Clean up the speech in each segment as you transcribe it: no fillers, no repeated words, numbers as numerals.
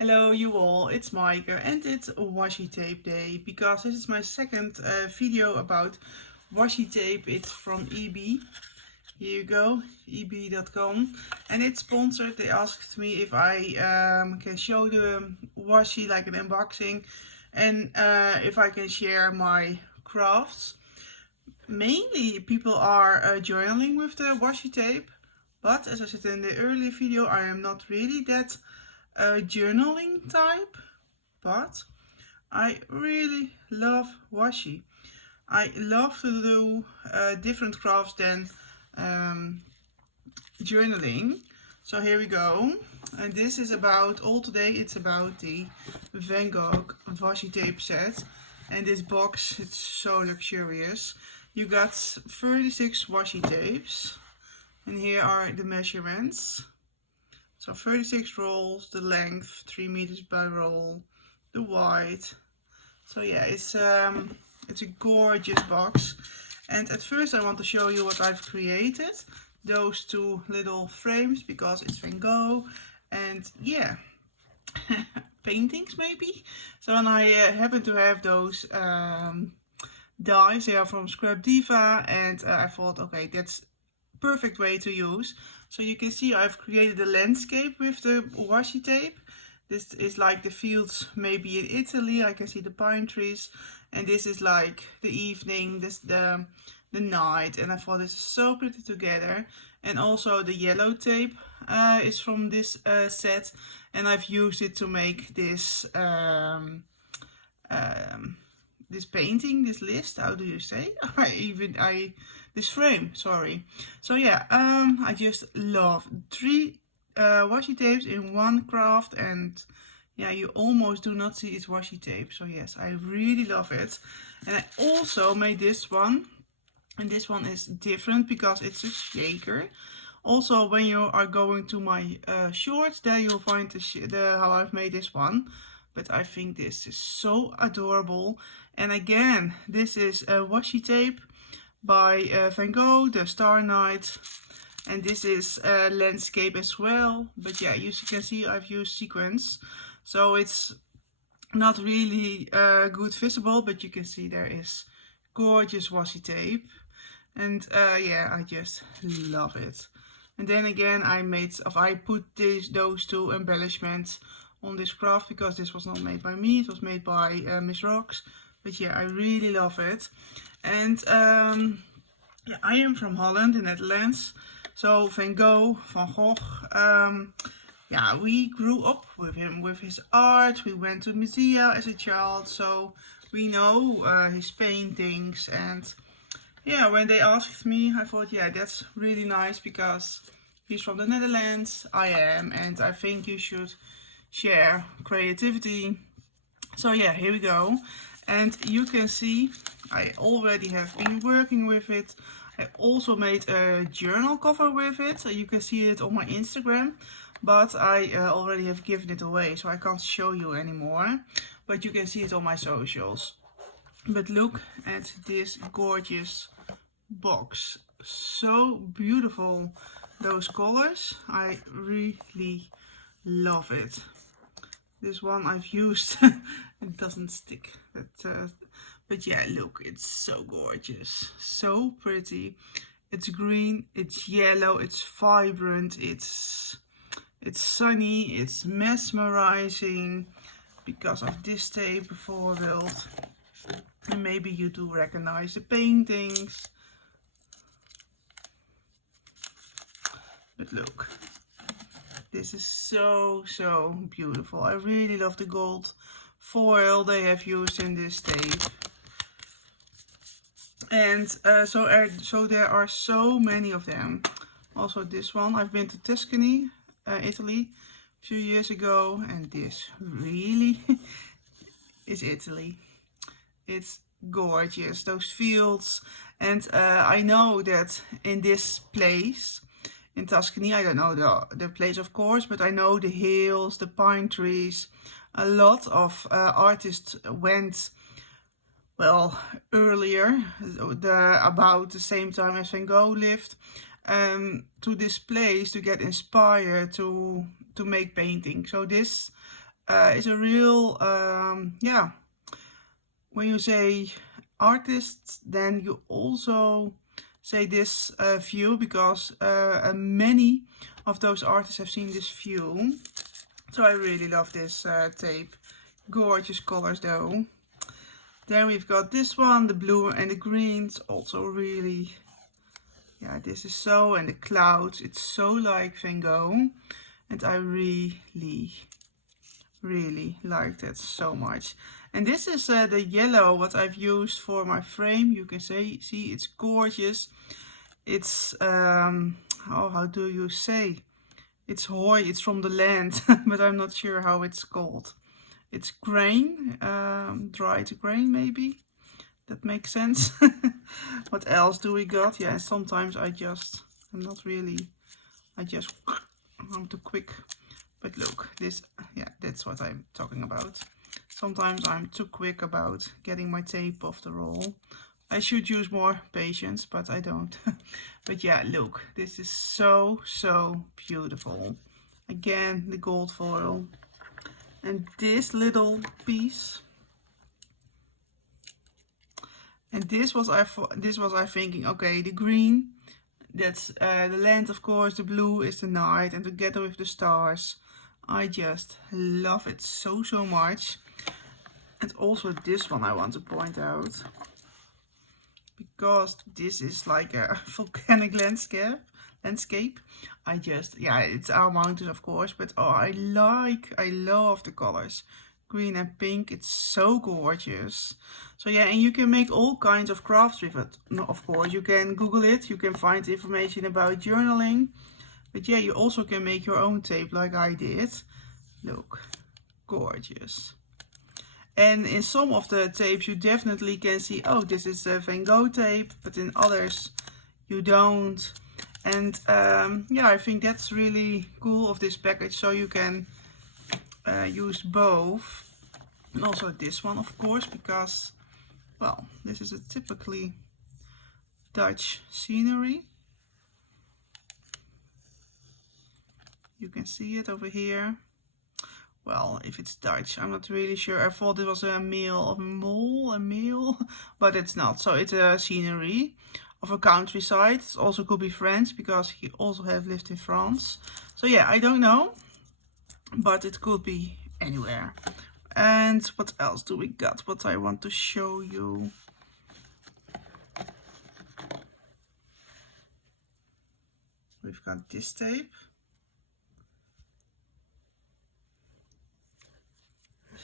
Hello you all, it's Maaike and it's washi tape day because this is my second video about washi tape. It's from EB. Here you go, eb.com, and it's sponsored. They asked me if I can show the washi like an unboxing and if I can share my crafts. Mainly people are journaling with the washi tape, but as I said in the earlier video, I am not really that journaling type, but I really love washi. I love to do different crafts than um, journaling. So here we go. And this is about, all today it's about the Van Gogh washi tape set. And this box, it's so luxurious. You got 36 washi tapes. And here are the measurements. So 36 rolls, the length 3 meters by roll, the width. So yeah, it's a gorgeous box. And at first I want to show you what I've created. Those two little frames because it's Van Gogh. And yeah, paintings maybe. So and I happen to have those dies. They are from Scrap Diva, and I thought, okay, that's perfect way to use. So you can see I've created a landscape with the washi tape. This is like the fields maybe in Italy. I can see the pine trees, and this is like the evening, this the night, and I thought this is so pretty together. And also the yellow tape is from this set, and I've used it to make this this painting, this list, how do you say? This frame, sorry. So yeah, I just love 3 washi tapes in one craft, and yeah, you almost do not see it's washi tape. So yes, I really love it. And I also made this one, and this one is different because it's a shaker. Also, when you are going to my shorts, there you'll find how I've made this one. But I think this is so adorable. And again, this is a washi tape by Van Gogh, the Star Night. And this is a landscape as well. But yeah, you can see I've used sequins. So it's not really good visible, but you can see there is gorgeous washi tape. And yeah, I just love it. And then again, I put those two embellishments on this craft because this was not made by me, it was made by Miss Rocks. But yeah, I really love it. And yeah, I am from Holland, in Netherlands. So Van Gogh, yeah, we grew up with him, with his art. We went to museum as a child, so we know his paintings. And yeah, when they asked me, I thought, yeah, that's really nice because he's from the Netherlands, I am, and I think you should share creativity. So yeah, here we go. And you can see I already have been working with it. I also made a journal cover with it, so you can see it on my Instagram, but I already have given it away, so I can't show you anymore, but you can see it on my socials. But look at this gorgeous box, so beautiful, those colors, I really love it. This one I've used, it doesn't stick, but yeah, look, it's so gorgeous, so pretty. It's green, it's yellow, it's vibrant, it's sunny, it's mesmerizing because of this tape bijvoorbeeld. And maybe you do recognize the paintings. But look, this is so beautiful. I really love the gold foil they have used in this tape. And so there are so many of them. Also this one, I've been to Tuscany, Italy, a few years ago, and this really is Italy. It's gorgeous, those fields. And I know that in this place, in Tuscany, I don't know the place of course, but I know the hills, the pine trees. A lot of artists went, well, earlier, about the same time as Van Gogh lived, to this place to get inspired to make painting. So this is a real, yeah, when you say artists, then you also say this view, because many of those artists have seen this view. So I really love this tape. Gorgeous colors though. Then we've got this one, the blue and the greens, also really, yeah, this is so, and the clouds, it's so like Van Gogh. And I really like that so much. And this is the yellow what I've used for my frame. You can see it's gorgeous. It's oh, how do you say, it's hooi, it's from the land, but I'm not sure how it's called. It's grain, dry to grain maybe, that makes sense. What else do we got? Yeah, sometimes I'm not really, I'm too quick. But look, this, yeah, that's what I'm talking about. Sometimes I'm too quick about getting my tape off the roll. I should use more patience, but I don't. But yeah, look, this is so, so beautiful. Again, the gold foil. And this little piece. And this was I thinking, okay, the green, that's the land, of course, the blue is the night, and together with the stars. I just love it so, so much. And also this one I want to point out, because this is like a volcanic landscape. Yeah, it's our mountains, of course, but oh, I love the colors. Green and pink, it's so gorgeous. So yeah, and you can make all kinds of crafts with it. No, of course, you can Google it, you can find information about journaling. But yeah, you also can make your own tape like I did. Look, gorgeous. And in some of the tapes you definitely can see, oh, this is a Van Gogh tape, but in others you don't. And yeah, I think that's really cool of this package, so you can use both. And also this one, of course, because, well, this is a typically Dutch scenery. You can see it over here. Well, if it's Dutch, I'm not really sure. I thought it was a meal, but it's not. So it's a scenery of a countryside. It also could be French, because he also have lived in France. So yeah, I don't know, but it could be anywhere. And what else do we got? What I want to show you. We've got this tape.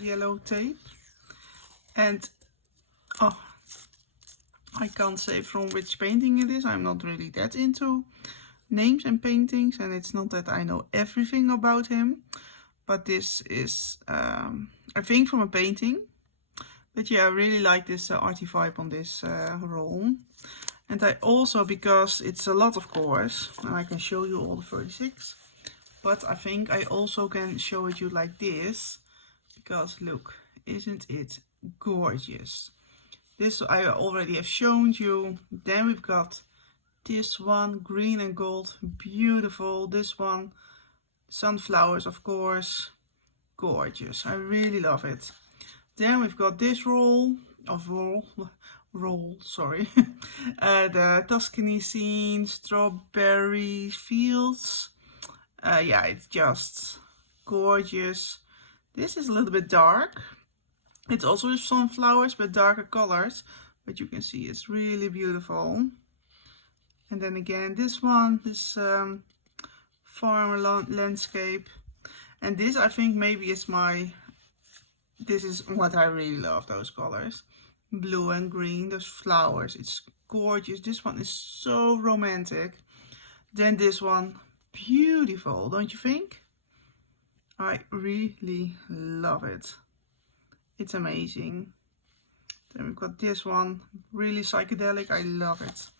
Yellow tape. And oh, I can't say from which painting it is. I'm not really that into names and paintings, and it's not that I know everything about him. But this is, I think, from a painting. But yeah, I really like this arty vibe on this roll. And I also, because it's a lot, of course, and I can show you all the 36. But I think I also can show it you like this. Because look, isn't it gorgeous? This I already have shown you. Then we've got this one, green and gold, beautiful. This one, sunflowers, of course, gorgeous. I really love it. Then we've got this roll, sorry. The Tuscany scene, strawberry fields. Yeah, it's just gorgeous. This is a little bit dark. It's also with sunflowers, but darker colors. But you can see it's really beautiful. And then again, this one, this farmer landscape. And this, I think, maybe is this is what I really love, those colors. Blue and green, those flowers. It's gorgeous. This one is so romantic. Then this one, beautiful, don't you think? I really love it. It's amazing. Then we've got this one, really psychedelic. I love it.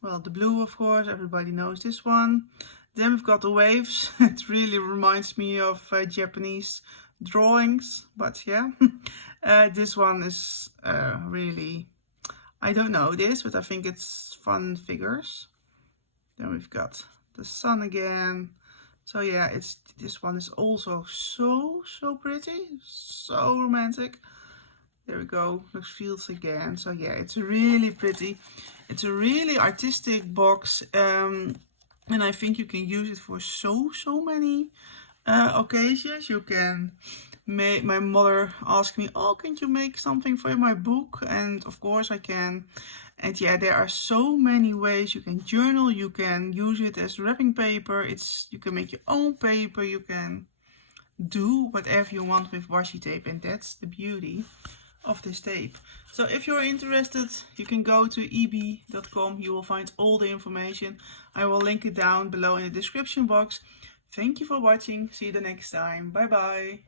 Well, the blue, of course, everybody knows this one. Then we've got the waves. It really reminds me of Japanese drawings, but yeah. This one is really, I don't know this, but I think it's fun figures. Then we've got the sun again. So yeah, this one is also so pretty, so romantic. There we go, those fields again. So yeah, it's really pretty. It's a really artistic box, and I think you can use it for so many occasions. You can make, my mother asked me, oh, can you make something for my book? And of course I can. And yeah, there are so many ways you can journal. You can use it as wrapping paper. You can make your own paper. You can do whatever you want with washi tape, and that's the beauty of this tape. So if you're interested, you can go to eb.com. You will find all the information. I will link it down below in the description box. Thank you for watching. See you the next time. Bye bye.